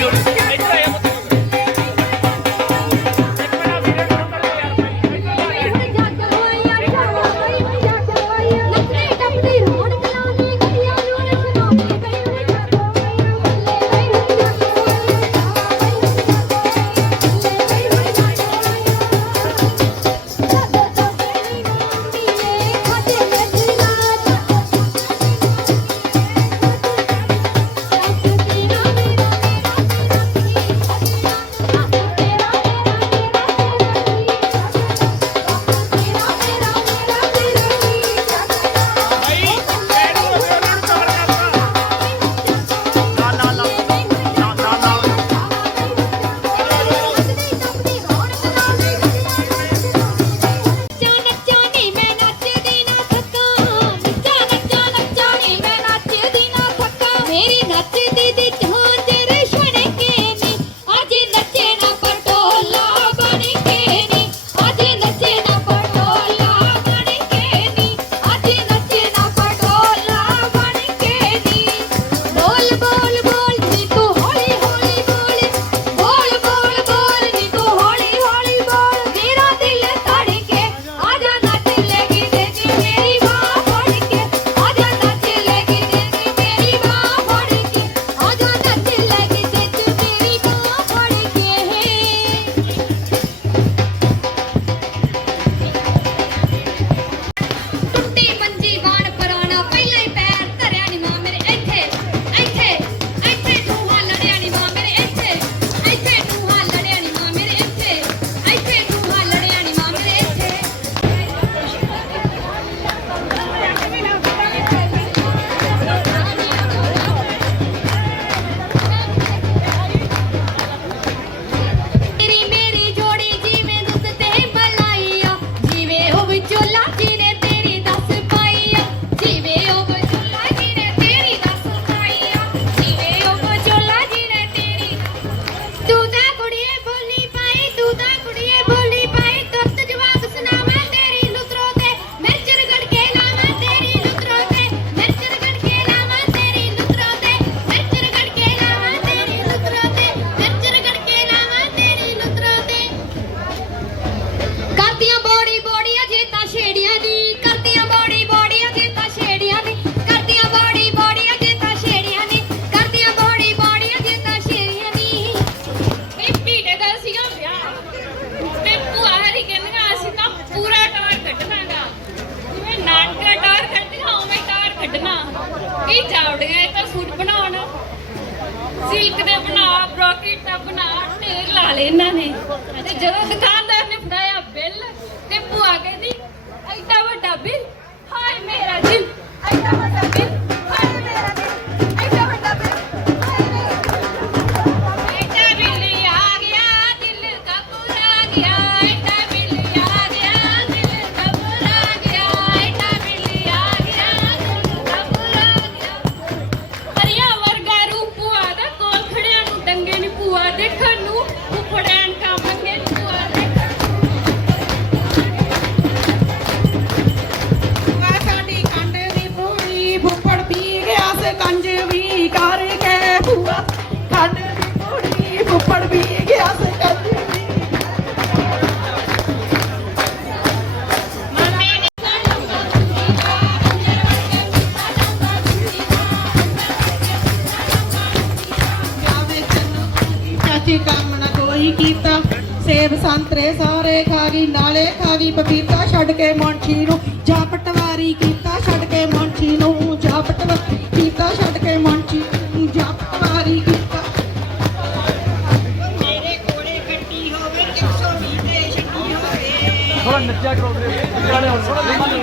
Warriors. Suit ਬਣਾਉਣ। Silk ਦੇ ਬਣਾ, ਬ੍ਰੋਕੇਟ ਬਣਾ, ਢੇਰ ਲਾ ਲਏ ਇਹਨਾਂ ਨੇ। ਤੇ ਜਦੋਂ ਦੁਕਾਨਦਾਰ ਨੇ ਫੜਾਇਆ ਬਿੱਲ, ਤੇ ਭੂਆ ਕਹਿੰਦੀ, ਐਡਾ ਵੱਡਾ ਬਿੱਲ, ਹਾਏ ਮੇਰਾ ਦਿਲ ਸੰਤਰੇ ਸਾਰੇ ਖਾ ਗਈ ਨਾਲੇ ਖਾ ਗਈ ਪਪੀਤਾ ਛੱਡ ਕੇ ਮੁੰਸ਼ੀ ਨੂੰ। ਜਾ ਪਟਵਾਰੀ ਕੀਤਾ ਛੱਡ ਕੇ ਮੁੰਸ਼ੀ ਨੂੰ। ਜਾ ਪਟਵਾਰੀ ਕੀਤਾ ਛੱਡ ਕੇ ਮੁੰਸ਼ੀ ਨੂੰ। ਜਾ ਪਟਵਾਰੀ ਕੀਤਾ। ਮੇਰੇ ਕੋਲੇ ਗੱਡੀ ਹੋਵੇ 120 ਦੇ ਛੱਡੀ ਹੋਵੇ। ਥੋੜਾ ਨੱਚਿਆ ਕਰੋ ਵੀਰੇ। ਗਾਣੇ ਹੁਣ ਥੋੜਾ ਪਟਵਾਰੀ